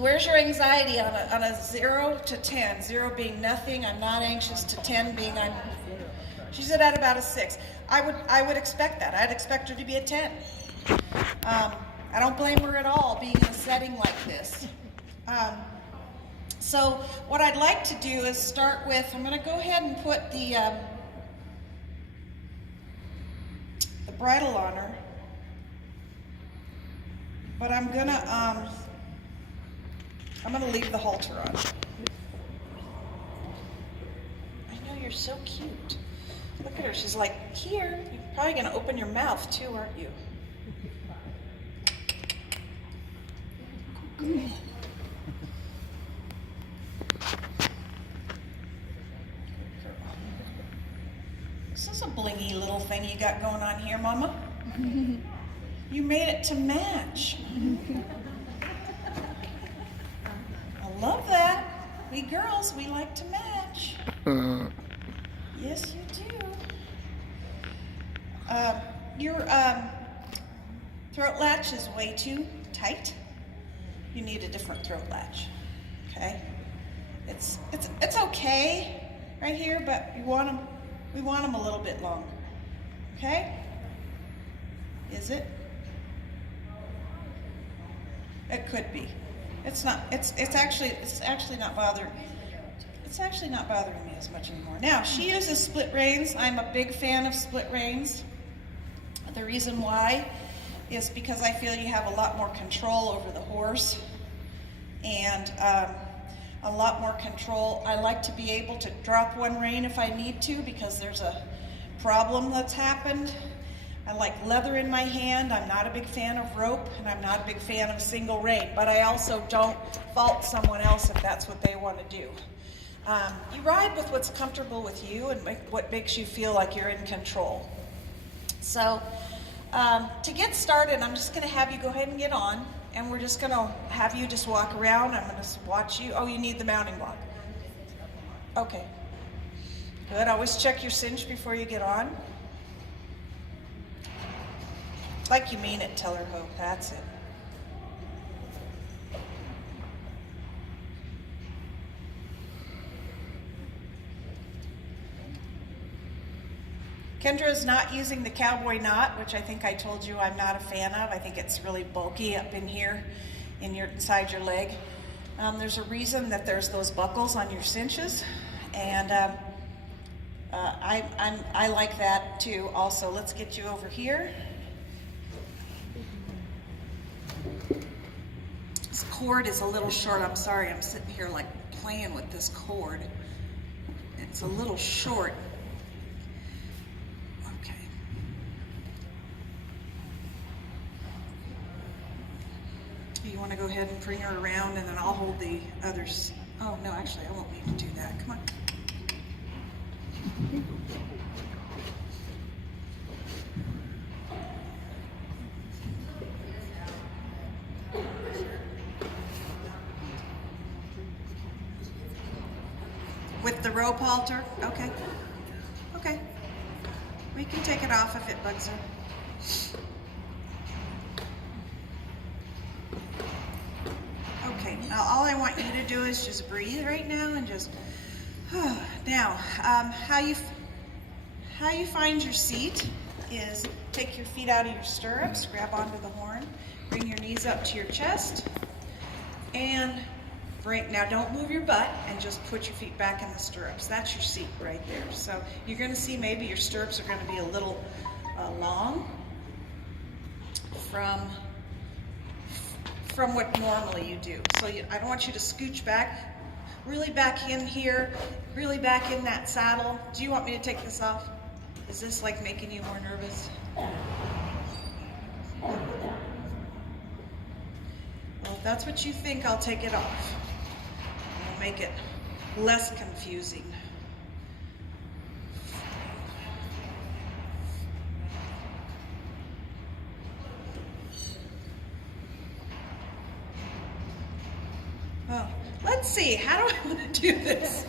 Where's your anxiety on a 0 to 10? 0 being nothing, I'm not anxious, to 10 being I'm. She's at about a 6. I would expect that. I'd expect her to be a 10. I don't blame her at all being in a setting like this. So what I'd like to do is start with, I'm going to go ahead and put the bridle on her, but I'm going to leave the halter on. I know, you're so cute. Look at her, she's like, here. You're probably going to open your mouth too, aren't you? This is a blingy little thing you got going on here, Mama. You made it to match. I love that. We girls, we like to match. Yes, you do. Your throat latch is way too tight. You need a different throat latch. Okay? It's okay right here, but we want them a little bit longer. Okay? Is it? It could be. It's not. It's actually not bothering. It's actually not bothering me as much anymore. Now, she uses split reins. I'm a big fan of split reins. The reason why is because I feel you have a lot more control over the horse and a lot more control. I like to be able to drop one rein if I need to because there's a problem that's happened. I like leather in my hand. I'm not a big fan of rope, and I'm not a big fan of a single rein, but I also don't fault someone else if that's what they want to do. You ride with what's comfortable with you and what makes you feel like you're in control. So to get started, I'm just going to have you go ahead and get on, and we're just going to have you just walk around. I'm going to watch you. Oh, you need the mounting block. Okay. Good. Always check your cinch before you get on. Like you mean it, tell her, Hope. That's it. Kendra is not using the cowboy knot, which I think I told you I'm not a fan of. I think it's really bulky up in here, inside your leg. There's a reason that there's those buckles on your cinches, and I like that too. Also, let's get you over here. This cord is a little short. I'm sorry, I'm sitting here like playing with this cord. It's a little short. Okay. You want to go ahead and bring her around, and then I'll hold the others. Oh, no, actually, I won't need to do that. Come on. With the rope halter? Okay. Okay. We can take it off if it bugs her. Okay, now all I want you to do is just breathe right now and just, now, how you find your seat is take your feet out of your stirrups, grab onto the horn, bring your knees up to your chest, and now don't move your butt, and just put your feet back in the stirrups. That's your seat right there. So you're going to see maybe your stirrups are going to be a little long from what normally you do. So I don't want you to scooch back, really back in here, really back in that saddle. Do you want me to take this off? Is this like making you more nervous? Well, if that's what you think, I'll take it off. I'll make it less confusing. Oh, let's see, how do I want to do this?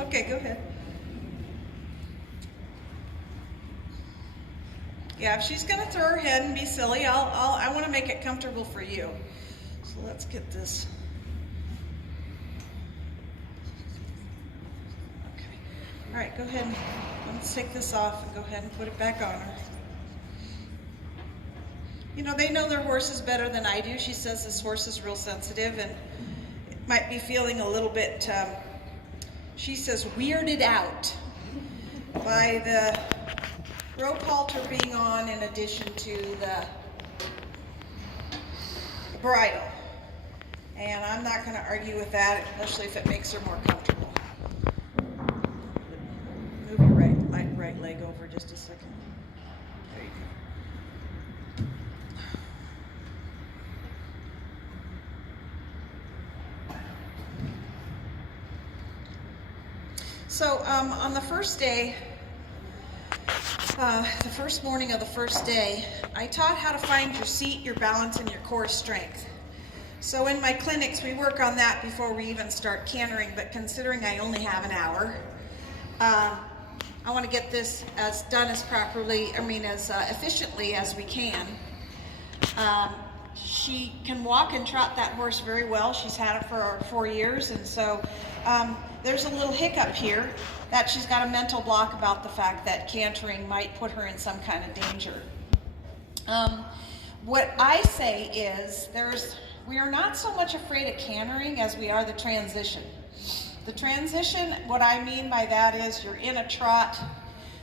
Okay, go ahead. Yeah, if she's gonna throw her head and be silly, I want to make it comfortable for you. So let's get this. Okay. All right, go ahead and let's take this off and go ahead and put it back on her. You know, they know their horses better than I do. She says this horse is real sensitive and might be feeling a little bit, she says, weirded out by the rope halter being on in addition to the bridle. And I'm not going to argue with that, especially if it makes her more comfortable. Move your right leg over just a second. There you go. So on the first day, the first morning of the first day, I taught how to find your seat, your balance, and your core strength. So in my clinics, we work on that before we even start cantering, but considering I only have an hour, I want to get this as done as as efficiently as we can. She can walk and trot that horse very well. She's had it for 4 years, and so there's a little hiccup here that she's got a mental block about the fact that cantering might put her in some kind of danger. What I say is we are not so much afraid of cantering as we are the transition. The transition, what I mean by that is you're in a trot,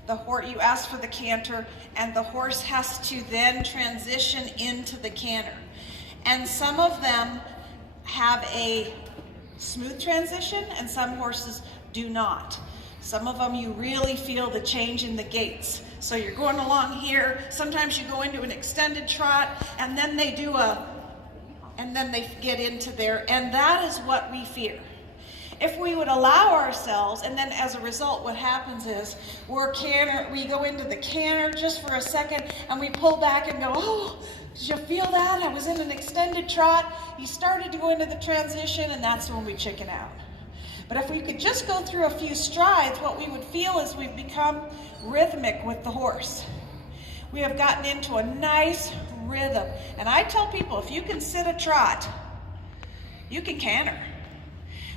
you ask for the canter, and the horse has to then transition into the canter. And some of them have a smooth transition, and some horses do not. Some of them you really feel the change in the gaits. So you're going along here, sometimes you go into an extended trot, and then they get into there, and that is what we fear. If we would allow ourselves, and then as a result, what happens is we go into the canter just for a second, and we pull back and go, oh, did you feel that? I was in an extended trot. You started to go into the transition, and that's when we chicken out. But if we could just go through a few strides, what we would feel is we've become rhythmic with the horse. We have gotten into a nice rhythm. And I tell people, if you can sit a trot, you can canter.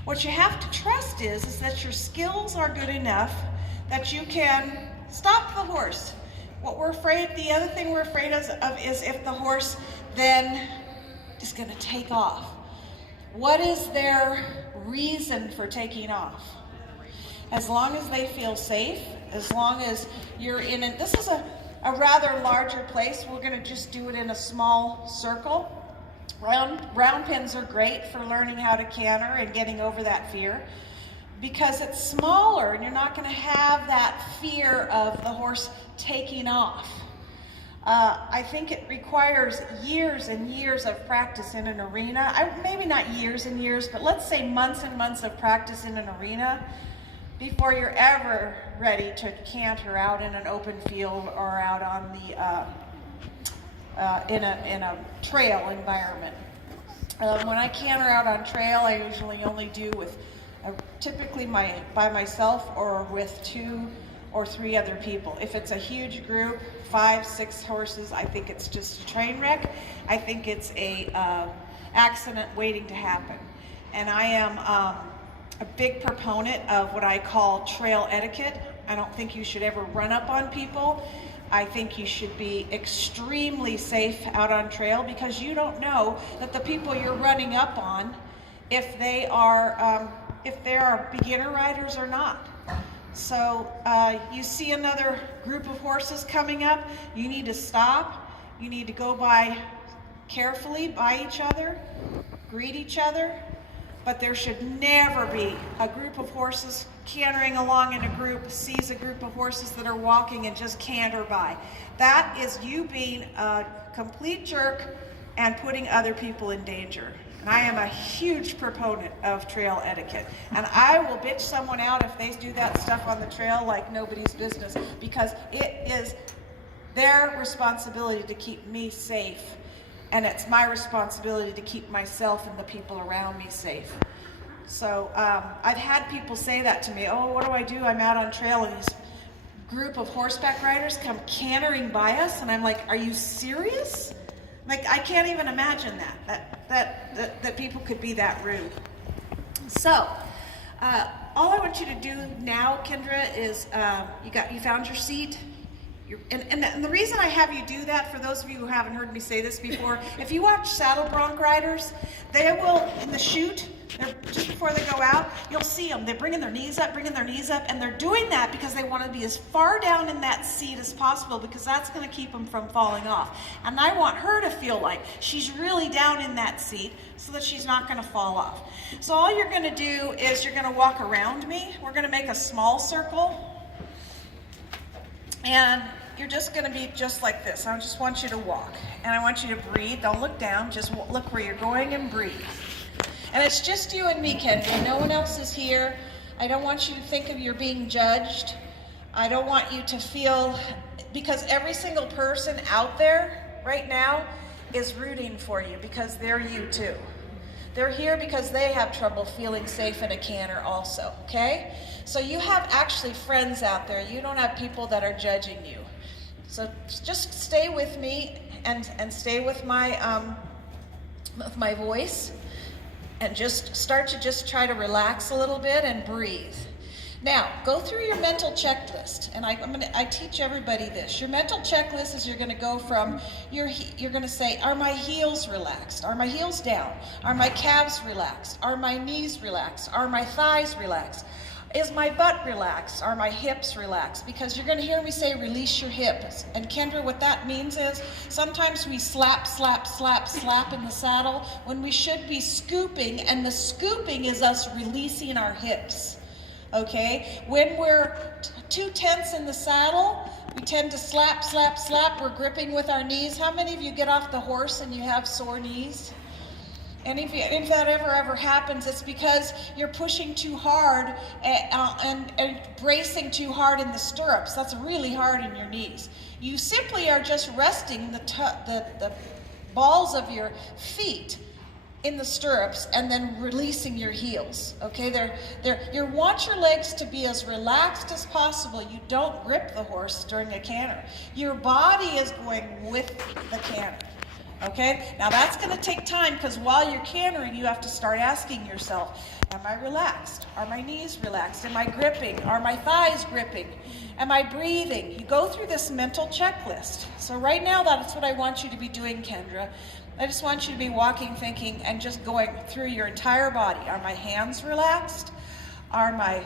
What you have to trust is that your skills are good enough that you can stop the horse. The other thing we're afraid of is if the horse then is going to take off. What is their reason for taking off? As long as they feel safe, as long as you're in it. This is a rather larger place. We're going to just do it in a small circle. Round pins are great for learning how to canter and getting over that fear because it's smaller and you're not going to have that fear of the horse taking off. I think it requires years and years of practice in an arena. Maybe not years and years, but let's say months and months of practice in an arena before you're ever ready to canter out in an open field or out on the in a trail environment. When I canter out on trail, I usually only do with typically by myself or with 2 or 3 other people. If it's a huge group, 5, 6 horses, I think it's just a train wreck. I think it's a accident waiting to happen. And I am a big proponent of what I call trail etiquette. I don't think you should ever run up on people. I think you should be extremely safe out on trail because you don't know that the people you're running up on, if they are beginner riders or not. So you see another group of horses coming up, you need to stop. You need to go by carefully by each other, greet each other, but there should never be a group of horses cantering along in a group, sees a group of horses that are walking and just canter by. That is you being a complete jerk and putting other people in danger. And I am a huge proponent of trail etiquette. And I will bitch someone out if they do that stuff on the trail like nobody's business, because it is their responsibility to keep me safe. And it's my responsibility to keep myself and the people around me safe. So I've had people say that to me, oh, what do I do? I'm out on trail and these group of horseback riders come cantering by us, and I'm like, are you serious? Like, I can't even imagine that people could be that rude. So, all I want you to do now, Kendra, is you found your seat. And the reason I have you do that, for those of you who haven't heard me say this before, if you watch saddle bronc riders, they will, in the chute, just before they go out, you'll see them. They're bringing their knees up, and they're doing that because they want to be as far down in that seat as possible, because that's going to keep them from falling off. And I want her to feel like she's really down in that seat so that she's not going to fall off. So all you're going to do is you're going to walk around me. We're going to make a small circle. And you're just going to be just like this. I just want you to walk. And I want you to breathe. Don't look down. Just look where you're going and breathe. And it's just you and me, Kendra. No one else is here. I don't want you to think of you're being judged. I don't want you to feel, because every single person out there right now is rooting for you, because they're you too. They're here because they have trouble feeling safe in a canter also, okay? So you have actually friends out there. You don't have people that are judging you. So just stay with me and stay with my voice, and just start to just try to relax a little bit and breathe. Now, go through your mental checklist, and I teach everybody this. Your mental checklist is you're going to go from, you're going to say, are my heels relaxed? Are my heels down? Are my calves relaxed? Are my knees relaxed? Are my thighs relaxed? Is my butt relaxed? Are my hips relaxed? Because you're going to hear me say, release your hips. And Kendra, what that means is sometimes we slap, slap, slap, slap in the saddle when we should be scooping, and the scooping is us releasing our hips. Okay? When we're too tense in the saddle, we tend to slap, slap, slap. We're gripping with our knees. How many of you get off the horse and you have sore knees? And if that ever happens, it's because you're pushing too hard and bracing too hard in the stirrups. That's really hard in your knees. You simply are just resting the balls of your feet in the stirrups and then releasing your heels. Okay, you want your legs to be as relaxed as possible. You don't grip the horse during a canter. Your body is going with the canter. Okay, now that's going to take time, because while you're cantering, you have to start asking yourself, am I relaxed? Are my knees relaxed? Am I gripping? Are my thighs gripping? Am I breathing? You go through this mental checklist. So right now, that's what I want you to be doing, Kendra. I just want you to be walking, thinking, and just going through your entire body. Are my hands relaxed? Are my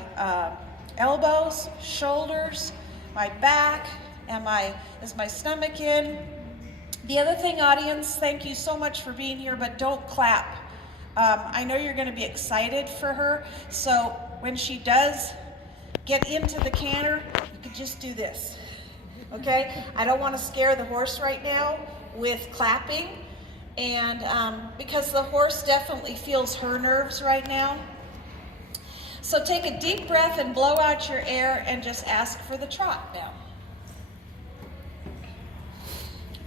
elbows, shoulders, my back? Is my stomach in? The other thing, audience, thank you so much for being here, but don't clap. I know you're going to be excited for her, so when she does get into the canter, you could just do this, okay? I don't want to scare the horse right now with clapping, and because the horse definitely feels her nerves right now. So take a deep breath and blow out your air and just ask for the trot now.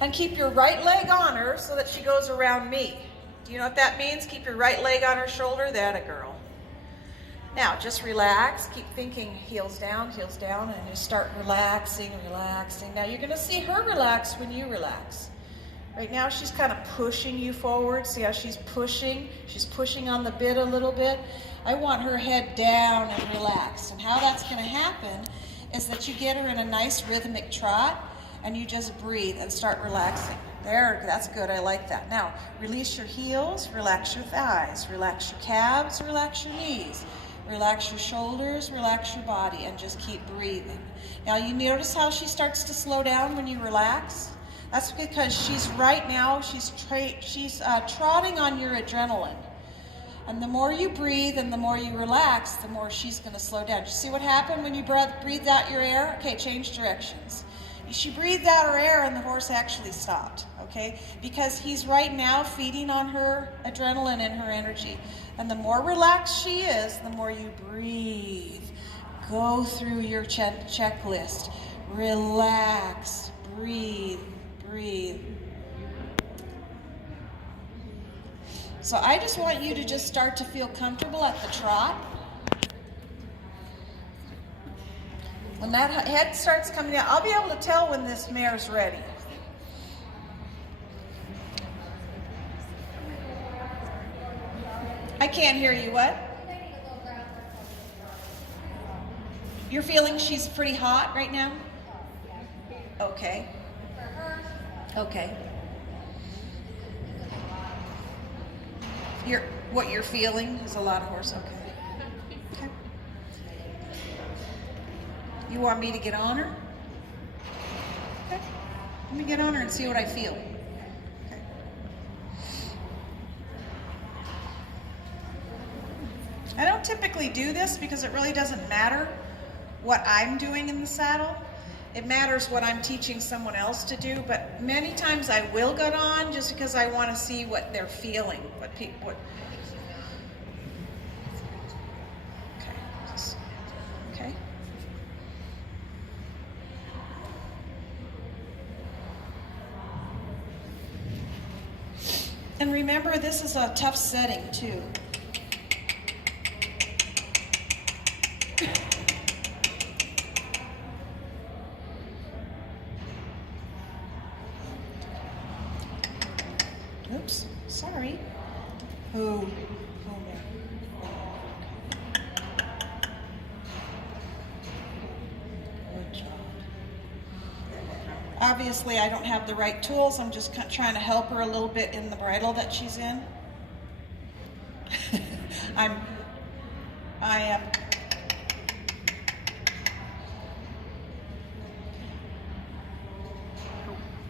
And keep your right leg on her so that she goes around me. Do you know what that means? Keep your right leg on her shoulder. That a girl. Now, just relax. Keep thinking heels down, and you start relaxing, relaxing. Now, you're going to see her relax when you relax. Right now, she's kind of pushing you forward. See how she's pushing? She's pushing on the bit a little bit. I want her head down and relaxed. And how that's going to happen is that you get her in a nice rhythmic trot, and you just breathe and start relaxing. There, that's good, I like that. Now, release your heels, relax your thighs, relax your calves, relax your knees, relax your shoulders, relax your body, and just keep breathing. Now, you notice how she starts to slow down when you relax? That's because she's trotting on your adrenaline. And the more you breathe and the more you relax, the more she's going to slow down. You see what happened when you breathed out your air? Okay, change directions. She breathed out her air and the horse actually stopped, okay? Because he's right now feeding on her adrenaline and her energy. And the more relaxed she is, the more you breathe. Go through your checklist. Relax, breathe, breathe. So I just want you to just start to feel comfortable at the trot. When that head starts coming out, I'll be able to tell when this mare's ready. I can't hear you, what? You're feeling she's pretty hot right now? Okay. Okay. What you're feeling is a lot of horse, okay. Okay. You want me to get on her? Okay. Let me get on her and see what I feel. Okay. I don't typically do this because it really doesn't matter what I'm doing in the saddle. It matters what I'm teaching someone else to do, but many times I will get on just because I want to see what they're feeling, what people. Okay. And remember, this is a tough setting too. Oops, sorry. Oh, good job. Obviously, I don't have the right tools. I'm just trying to help her a little bit in the bridle that she's in. I am.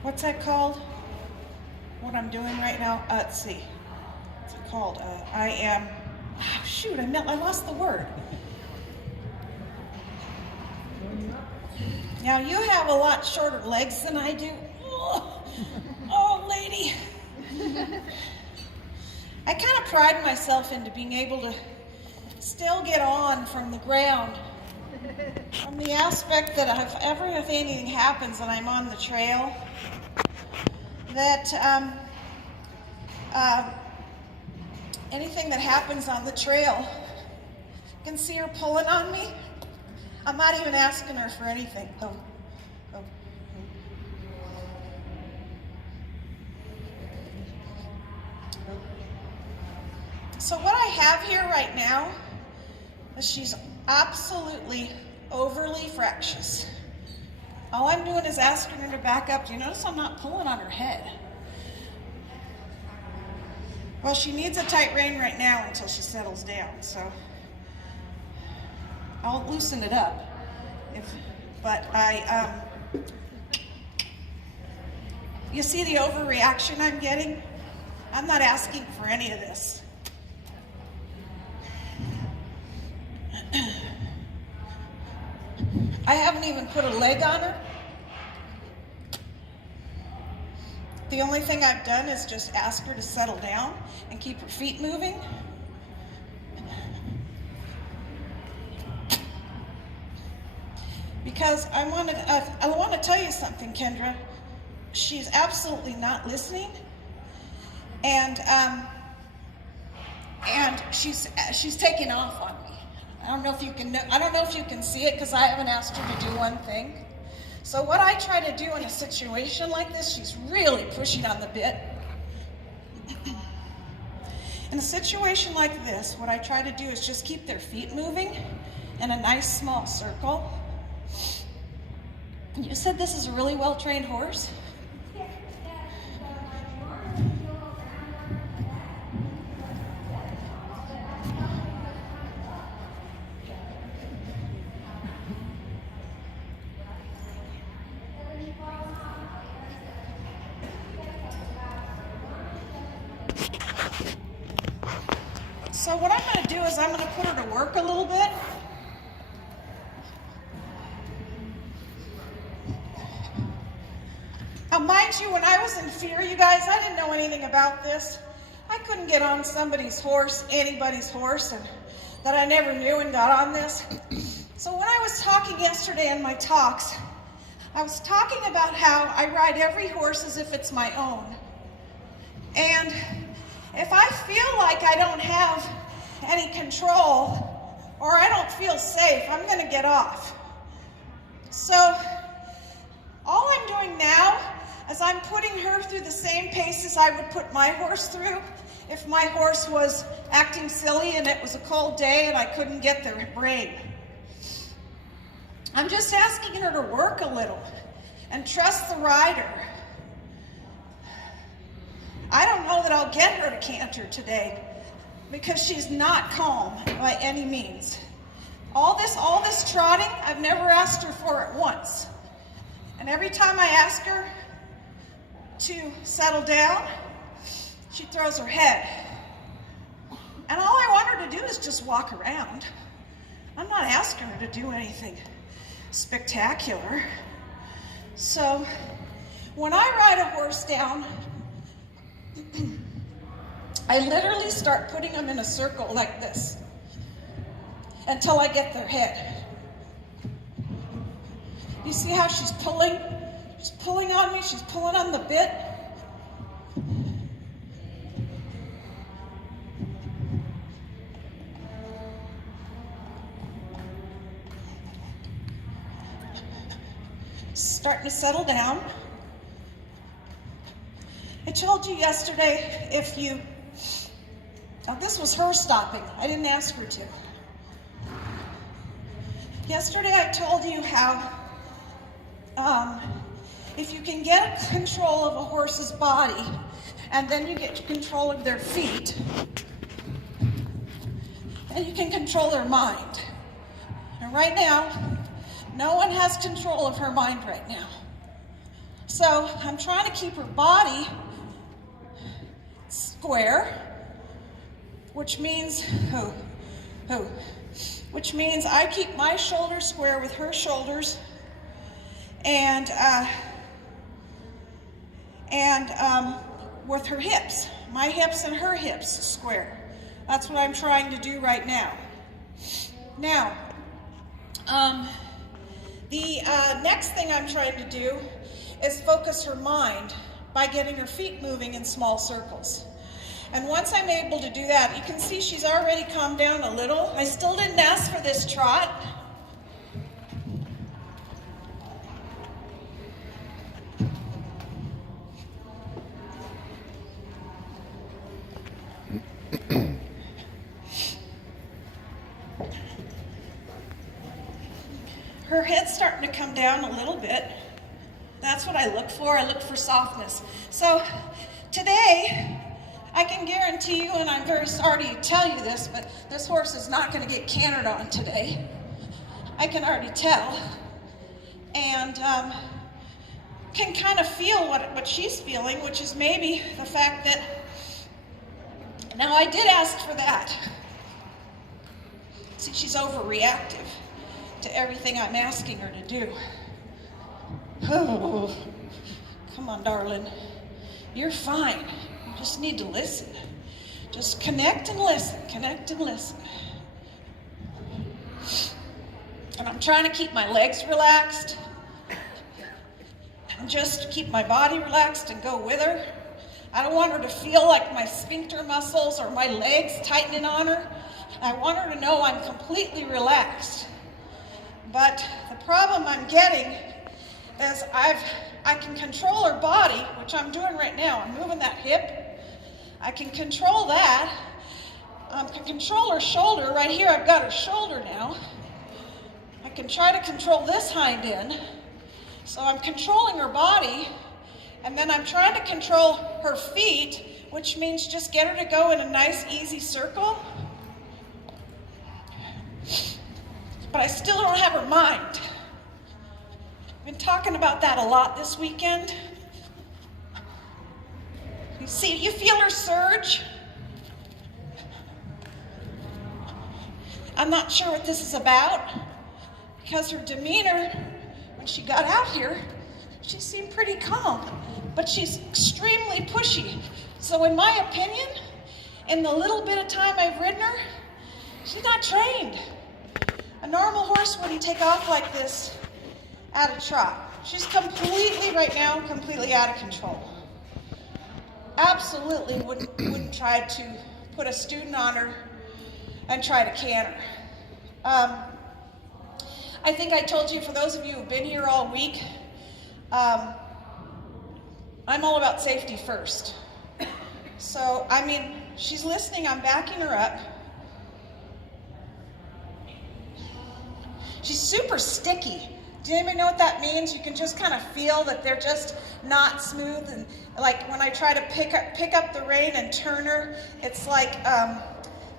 What's that called? What I'm doing right now? Let's see. What's it called? I am. Oh, shoot! I lost the word. Now you have a lot shorter legs than I do. Oh lady. I kind of pride myself into being able to still get on from the ground. From the aspect that if anything happens and I'm on the trail, that anything that happens on the trail, you can see her pulling on me. I'm not even asking her for anything. Oh. So what I have here right now is she's absolutely overly fractious. All I'm doing is asking her to back up. Do you notice I'm not pulling on her head? Well, she needs a tight rein right now until she settles down, so I'll loosen it up. You see the overreaction I'm getting? I'm not asking for any of this. I haven't even put a leg on her. The only thing I've done is just ask her to settle down and keep her feet moving. Because I want to tell you something, Kendra. She's absolutely not listening, and she's taking off on me. I don't know if you can see it because I haven't asked her to do one thing. So what I try to do in a situation like this, she's really pushing on the bit. In a situation like this, what I try to do is just keep their feet moving in a nice small circle. You said this is a really well-trained horse? So what I'm going to do is I'm going to put her to work a little bit. Mind you, when I was in fear, you guys, I didn't know anything about this. I couldn't get on somebody's horse, anybody's horse, and that I never knew and got on this. So when I was talking yesterday in my talks, I was talking about how I ride every horse as if it's my own. And if I feel like I don't have any control or I don't feel safe, I'm going to get off. So all I'm doing now is I'm putting her through the same paces I would put my horse through if my horse was acting silly and it was a cold day and I couldn't get the rein. I'm just asking her to work a little and trust the rider. I don't know that I'll get her to canter today because she's not calm by any means. All this trotting, I've never asked her for it once. And every time I ask her to settle down, she throws her head. And all I want her to do is just walk around. I'm not asking her to do anything spectacular. So when I ride a horse down, I literally start putting them in a circle like this until I get their head. You see how she's pulling? She's pulling on me, she's pulling on the bit. Starting to settle down. I told you yesterday now this was her stopping. I didn't ask her to. Yesterday I told you how if you can get control of a horse's body and then you get control of their feet, then you can control their mind. And right now, no one has control of her mind right now. So I'm trying to keep her body square, which means which means I keep my shoulders square with her shoulders, and with her hips, my hips and her hips square. That's what I'm trying to do right now. Now, the next thing I'm trying to do is focus her mind by getting her feet moving in small circles. And once I'm able to do that, you can see she's already calmed down a little. I still didn't ask for this trot. Her head's starting to come down a little bit. That's what I look for. I look for softness. So today, I can guarantee you, and I'm very sorry to tell you this, but this horse is not going to get cantered on today. I can already tell. And can kind of feel what she's feeling, which is maybe the fact that, now I did ask for that. See, she's overreactive to everything I'm asking her to do. Oh, come on, darling. You're fine. You just need to listen. Just connect and listen, connect and listen. And I'm trying to keep my legs relaxed and just keep my body relaxed and go with her. I don't want her to feel like my sphincter muscles or my legs tightening on her. I want her to know I'm completely relaxed. But the problem I'm getting is I can control her body, which I'm doing right now. I'm moving that hip. I can control that. I can control her shoulder. Right here, I've got her shoulder now. I can try to control this hind end. So I'm controlling her body, and then I'm trying to control her feet, which means just get her to go in a nice, easy circle. But I still don't have her mind. I've been talking about that a lot this weekend. You see, you feel her surge? I'm not sure what this is about, because her demeanor, when she got out here, she seemed pretty calm, but she's extremely pushy. So in my opinion, in the little bit of time I've ridden her, she's not trained. A normal horse wouldn't take off like this at a trot. She's completely, right now, completely out of control. Absolutely wouldn't try to put a student on her and try to canter. I think I told you, for those of you who've been here all week, I'm all about safety first. So, I mean, she's listening, I'm backing her up. She's super sticky. Do anybody know what that means? You can just kind of feel that they're just not smooth, and like when I try to pick up the rein and turn her, it's like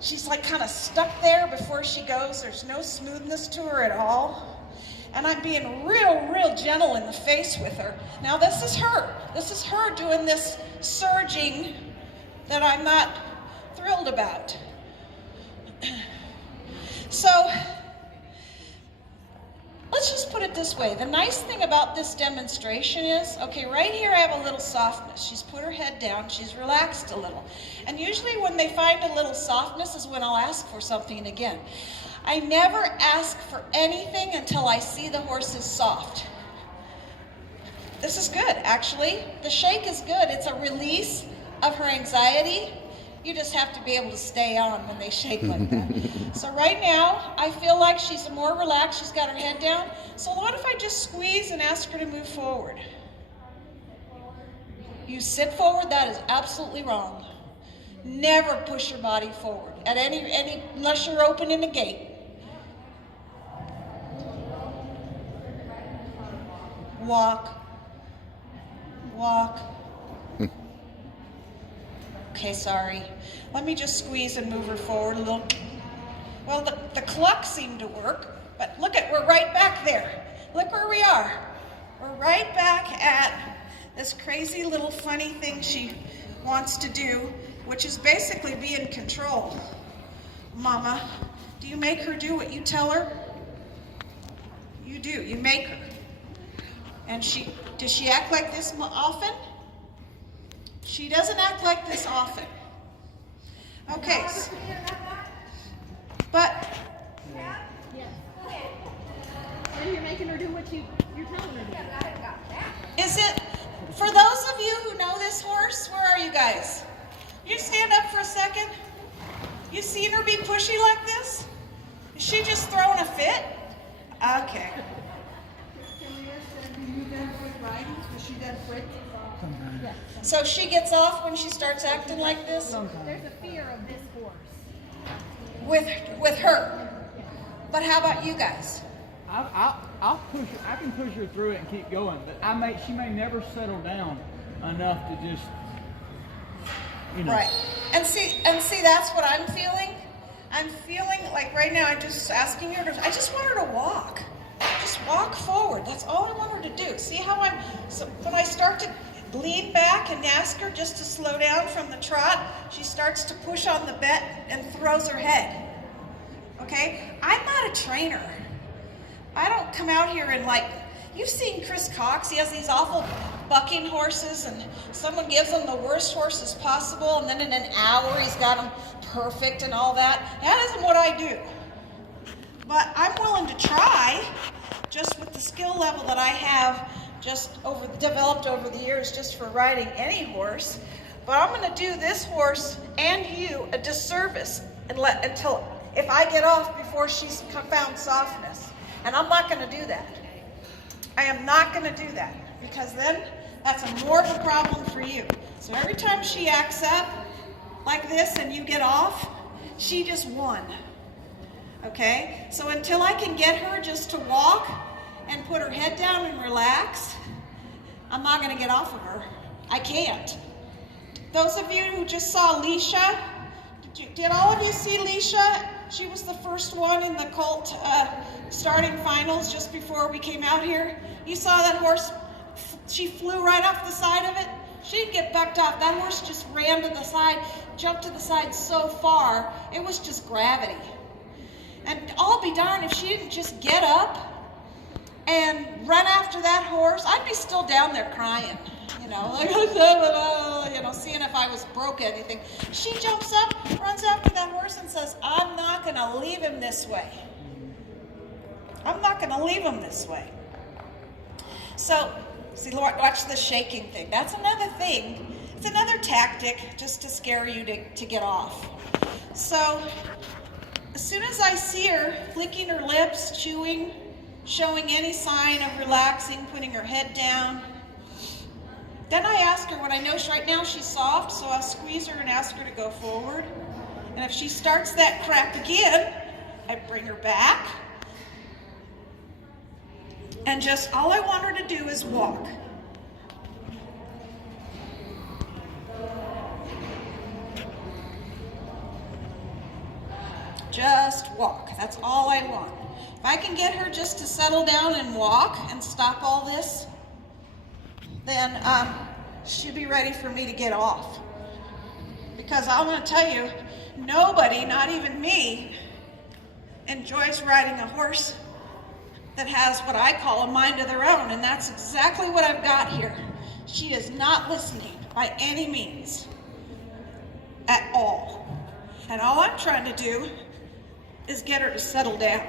she's like kind of stuck there before she goes. There's no smoothness to her at all. And I'm being real gentle in the face with her. Now this is her. This is her doing this surging that I'm not thrilled about. So, let's just put it this way. The nice thing about this demonstration is, okay, right here I have a little softness. She's put her head down, she's relaxed a little. And usually when they find a little softness is when I'll ask for something again. I never ask for anything until I see the horse is soft. This is good, actually. The shake is good. It's a release of her anxiety. You just have to be able to stay on when they shake like that. So right now, I feel like she's more relaxed. She's got her head down. So what if I just squeeze and ask her to move forward? You sit forward, that is absolutely wrong. Never push your body forward at any unless you're opening a gate. Walk. Okay, sorry. Let me just squeeze and move her forward a little. Well, the cluck seemed to work, but look we're right back there. Look where we are. We're right back at this crazy little funny thing she wants to do, which is basically be in control. Mama, do you make her do what you tell her? You do, you make her. And does she act like this often? She doesn't act like this often. Okay. But And you're making her do what you're telling her to do. is it, for those of you who know this horse, where are you guys? You stand up for a second. You seen her be pushy like this? Is she just throwing a fit? Okay. So she gets off when she starts acting like this? There's a fear of this horse. With her. But how about you guys? I'll push her. I can push her through it and keep going, but she may never settle down enough to just, Right. And see, that's what I'm feeling. I'm feeling like right now I'm just asking her I just want her to walk. Just walk forward. That's all I want her to do. See how when I start to lean back and ask her just to slow down from the trot, she starts to push on the bit and throws her head. Okay? I'm not a trainer. I don't come out here and you've seen Chris Cox, he has these awful bucking horses and someone gives him the worst horses possible and then in an hour he's got them perfect and all that. That isn't what I do. But I'm willing to try, just with the skill level that I have developed over the years just for riding any horse. But I'm going to do this horse and you a disservice until if I get off before she's found softness. And I'm not going to do that. I am not going to do that because then that's a more of a problem for you. So every time she acts up like this and you get off, she just won. Okay? So until I can get her just to walk and put her head down and relax, I'm not going to get off of her. I can't. Those of you who just saw Leisha, did all of you see Leisha? She was the first one in the colt starting finals just before we came out here. You saw that horse, she flew right off the side of it. She didn't get backed off. That horse just ran to the side, jumped to the side so far, it was just gravity. And I'll be darned if she didn't just get up and run after that horse. I'd be still down there crying, seeing if I was broke anything. She jumps up, runs after that horse and says, I'm not going to leave him this way. I'm not going to leave him this way. So, see, watch the shaking thing. That's another thing. It's another tactic just to scare you to get off. So, as soon as I see her flicking her lips, chewing, showing any sign of relaxing, putting her head down. Then I ask her, when I know right now she's soft, so I squeeze her and ask her to go forward. And if she starts that crap again, I bring her back. And just all I want her to do is walk. Just walk. That's all I want. If I can get her just to settle down and walk and stop all this, then she'll be ready for me to get off. Because I'm going to tell you, nobody, not even me, enjoys riding a horse that has what I call a mind of their own, and that's exactly what I've got here. She is not listening by any means at all. And all I'm trying to do is get her to settle down.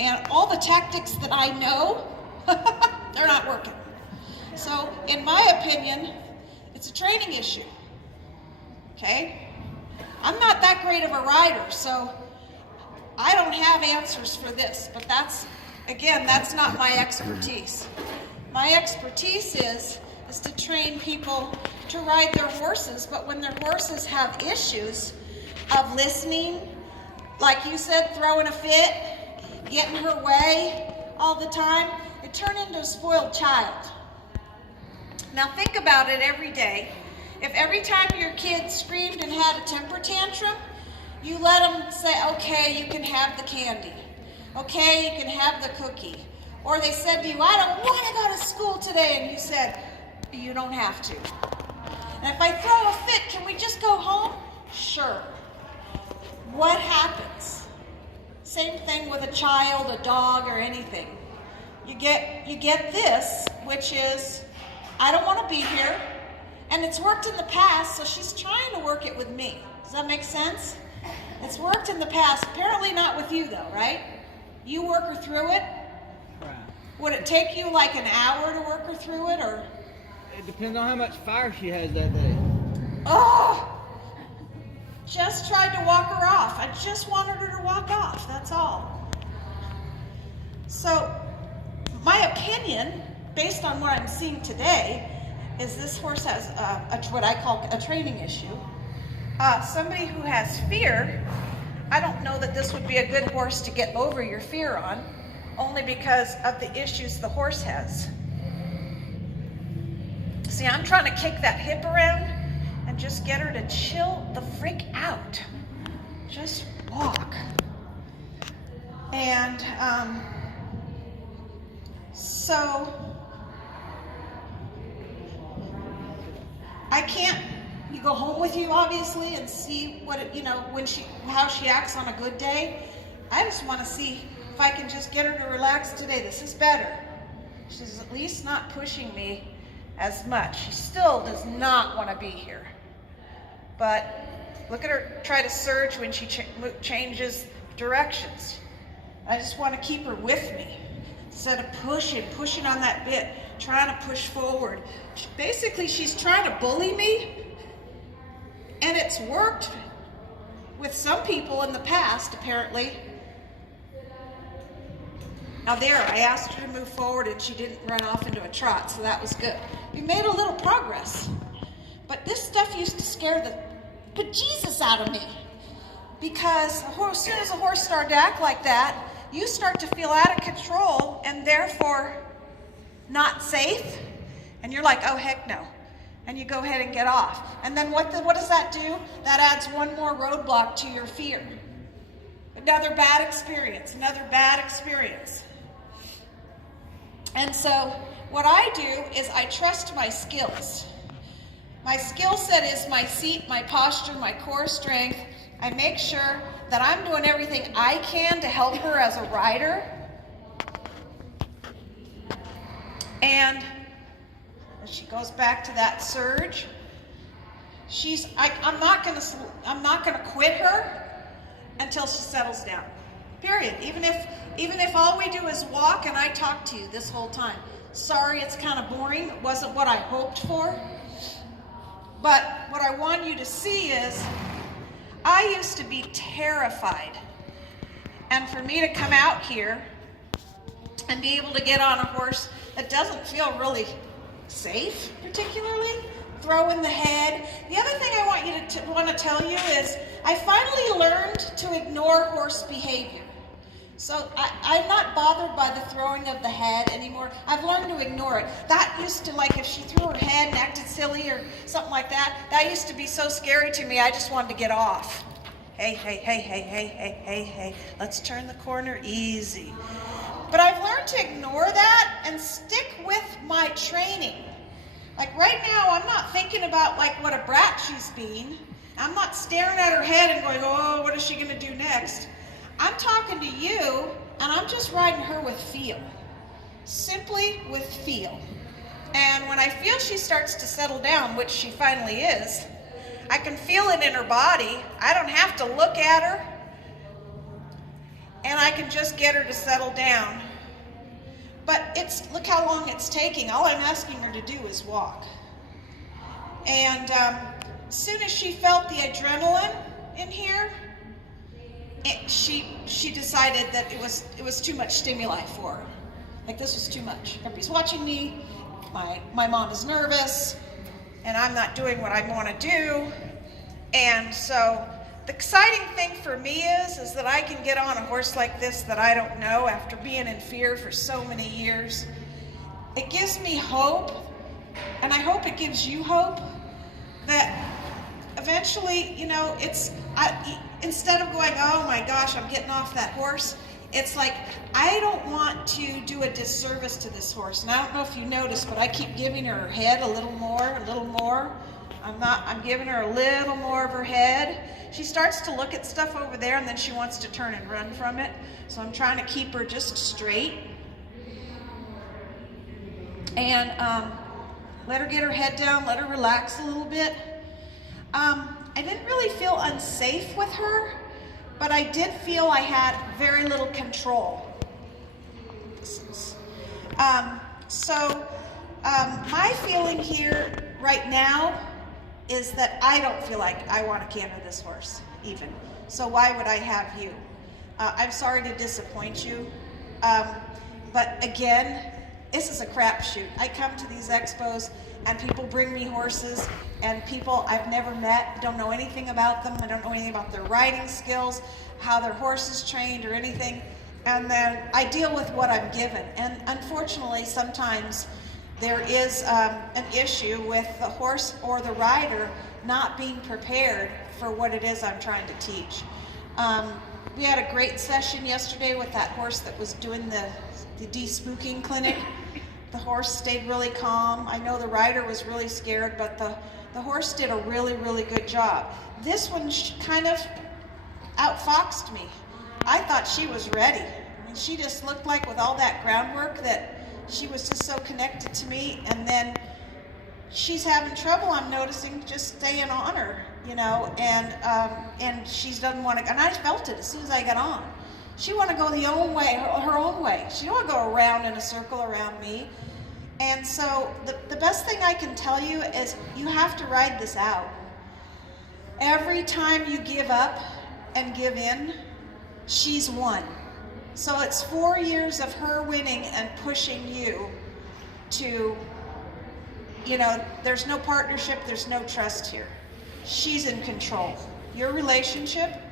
And all the tactics that I know, they're not working. So, in my opinion, it's a training issue. Okay? I'm not that great of a rider, so I don't have answers for this, but that's not my expertise. My expertise is to train people to ride their horses, but when their horses have issues of listening, like you said, throwing a fit, getting her way all the time, it turns into a spoiled child. Now think about it every day. If every time your kid screamed and had a temper tantrum, you let them say, okay, you can have the candy. Okay, you can have the cookie. Or they said to you, I don't want to go to school today. And you said, you don't have to. And if I throw a fit, can we just go home? Sure. What happens? Same thing with a child, a dog, or anything. You get this, which is, I don't want to be here. And it's worked in the past, so she's trying to work it with me. Does that make sense? It's worked in the past. Apparently not with you, though, right? You work her through it? Right. Would it take you like an hour to work her through it, or? It depends on how much fire she has that day. Oh! Just tried to walk her off. I just wanted her to walk off, that's all. So, my opinion, based on what I'm seeing today, is this horse has what I call a training issue. Somebody who has fear, I don't know that this would be a good horse to get over your fear on, only because of the issues the horse has. See, I'm trying to kick that hip around and just get her to chill the freak out. Just walk. And so I can't go home with you, obviously, and see what how she acts on a good day. I just want to see if I can just get her to relax today. This is better. She's at least not pushing me as much. She still does not want to be here. But look at her try to surge when she changes directions. I just want to keep her with me instead of pushing on that bit, trying to push forward. Basically, she's trying to bully me. And it's worked with some people in the past, apparently. Now there, I asked her to move forward and she didn't run off into a trot, so that was good. We made a little progress. But this stuff used to scare the bejesus out of me. Because as soon as a horse started to act like that, you start to feel out of control and therefore not safe. And you're like, oh, heck no. And you go ahead and get off. And then what does that do? That adds one more roadblock to your fear. Another bad experience, And so what I do is I trust my skills. My skill set is my seat, my posture, my core strength. I make sure that I'm doing everything I can to help her as a rider. And she goes back to that surge. I'm not gonna quit her until she settles down. Period. Even if all we do is walk and I talk to you this whole time. Sorry, it's kind of boring. It wasn't what I hoped for. But what I want you to see is, I used to be terrified. And for me to come out here and be able to get on a horse that doesn't feel really safe, particularly. Throw in the head. The other thing I want to tell you is I finally learned to ignore horse behavior. So I'm not bothered by the throwing of the head anymore. I've learned to ignore it. That used to, like, if she threw her head and acted silly or something like that, that used to be so scary to me, I just wanted to get off. Hey, hey, hey, hey, hey, hey, hey, hey, let's turn the corner easy. But I've learned to ignore that and stick with my training. Like right now, I'm not thinking about like what a brat she's being. I'm not staring at her head and going, oh, what is she gonna do next? I'm talking to you, and I'm just riding her with feel. Simply with feel. And when I feel she starts to settle down, which she finally is, I can feel it in her body. I don't have to look at her, and I can just get her to settle down. But look how long it's taking. All I'm asking her to do is walk. And as soon as she felt the adrenaline in here, she decided that it was too much stimuli for her. Like this was too much. Everybody's watching me. My mom is nervous, and I'm not doing what I want to do. And so the exciting thing for me is that I can get on a horse like this that I don't know after being in fear for so many years. It gives me hope, and I hope it gives you hope that eventually, you know, instead of going, oh my gosh, I'm getting off that horse, it's like, I don't want to do a disservice to this horse. And I don't know if you noticed, but I keep giving her head a little more, a little more. I'm giving her a little more of her head. She starts to look at stuff over there, and then she wants to turn and run from it. So I'm trying to keep her just straight. And let her get her head down, let her relax a little bit. I didn't really feel unsafe with her, but I did feel I had very little control. My feeling here right now is that I don't feel like I want to canter this horse, even. So why would I have you? I'm sorry to disappoint you, but again, this is a crapshoot. I come to these expos, and people bring me horses, and people I've never met, don't know anything about them. I don't know anything about their riding skills, how their horse is trained or anything. And then I deal with what I'm given. And unfortunately, sometimes there is an issue with the horse or the rider not being prepared for what it is I'm trying to teach. We had a great session yesterday with that horse that was doing the de-spooking clinic. The horse stayed really calm. I know the rider was really scared, but the horse did a really, really good job. This one kind of outfoxed me. I thought she was ready. I mean, she just looked like with all that groundwork that she was just so connected to me, and then she's having trouble, I'm noticing, just staying on her, you know, and she doesn't want to, and I felt it as soon as I got on. She want to go the own way, her own way. She don't want to go around in a circle around me. And so the best thing I can tell you is you have to ride this out. Every time you give up and give in, she's won. So it's 4 years of her winning and pushing you to, you know, there's no partnership, there's no trust here. She's in control. Your relationship